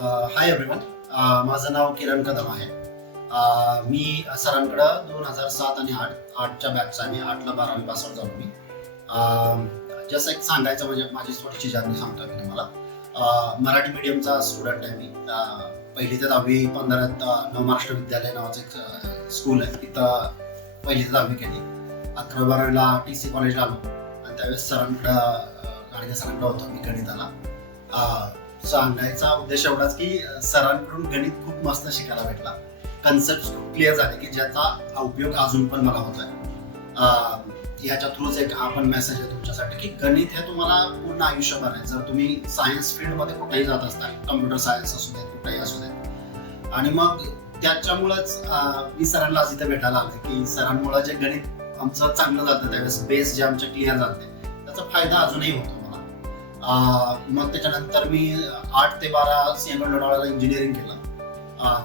Hi everyone. माझं नाव किरण कदम आहे. मी सरांकडं 2007 आणि 8च्या बॅचचा आहे. 8ला 12वी पास आउट झालो मी. जसं एक सांगायचं म्हणजे माझी थोडीशी जर्नी सांगतो मी तुम्हाला. मराठी मीडियमचा स्टुडंट आहे मी. पहिली ते 10वी पंधरात नवमहाराष्ट्र विद्यालय नावाचं एक स्कूल आहे, तिथं पहिली ते 10वी केली. 11-12वीला TC कॉलेजला आलो आणि त्यावेळेस सरांकडं होतो मी गणिताला. सांगायचा उद्देश एवढाच की सरांकडून गणित खूप मस्त शिकायला भेटला. कन्सेप्ट खूप क्लिअर झाले की ज्याचा उपयोग अजून पण मला होत आहे. याच्या थ्रूच एक आपण मेसेज आहे तुमच्यासाठी की गणित हे तुम्हाला पूर्ण आयुष्यभर आहे. जर तुम्ही सायन्स फील्डमध्ये कुठेही जात असता, कम्प्युटर सायन्स असू देत, कुठेही असू देत, आणि मग त्याच्यामुळेच मी सरांना आज इथे भेटायला आलो की सरांमुळे जे गणित आमचं चांगलं जातं त्यावेळेस बेस जे आमचे क्लिअर झाले त्याचा फायदा अजूनही होतो मला. मग त्याच्यानंतर मी 8 ते 12 सिंहगड लोणावळ्याला इंजिनिअरिंग केलं.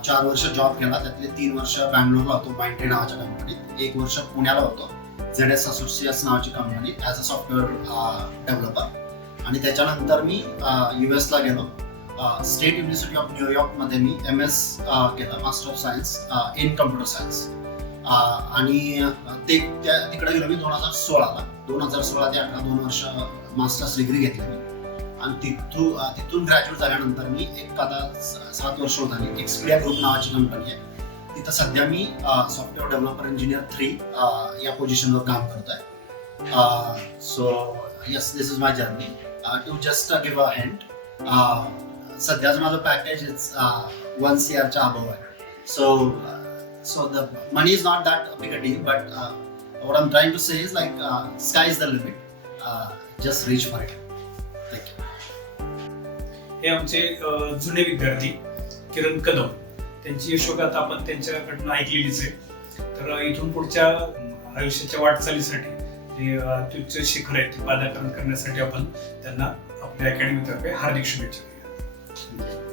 4 वर्ष जॉब केला, त्यातले 3 वर्ष बँगलोरला होतो माइंड्री नावाच्या कंपनीत, 1 वर्ष पुण्याला होतो ZS असोसिएट्स नावाची company as a software developer. आणि त्याच्यानंतर मी US ला गेलो. स्टेट युनिव्हर्सिटी ऑफ न्यूयॉर्कमध्ये मी MS केलं, master of science in computer science. आणि तिकडे गेलो मी 2016ला. 2016 ते 18 2 वर्ष मास्टर्स डिग्री घेतली मी. आणि तिथून ग्रॅज्युएट झाल्यानंतर मी आता 7 वर्ष होत आली. एक्सपिरिया ग्रुप नावाची कंपनी आहे, तिथं सध्या मी सॉफ्टवेअर डेव्हलपर इंजिनियर 3 या पोझिशनवर काम करतोय. So yes, this is my journey. To just give a hint, सध्याचं माझं पॅकेज इज 1 CRच्या अबव आहे. So the money is not that big a deal, but what I'm trying to say is like sky is the limit. Just reach for it. Thank you. हे आमचे जुने विद्यार्थी किरण कदम, त्यांची यशोगाथा आपण त्यांच्याकडून ऐकलेलीच आहे. तर इथून पुढच्या आयुष्याच्या वाटचालीसाठी जे अत्युच्च शिखर आहे ते पादाक्रांत करण्यासाठी आपण त्यांना आपल्या अकॅडमीतर्फे हार्दिक शुभेच्छा देऊया.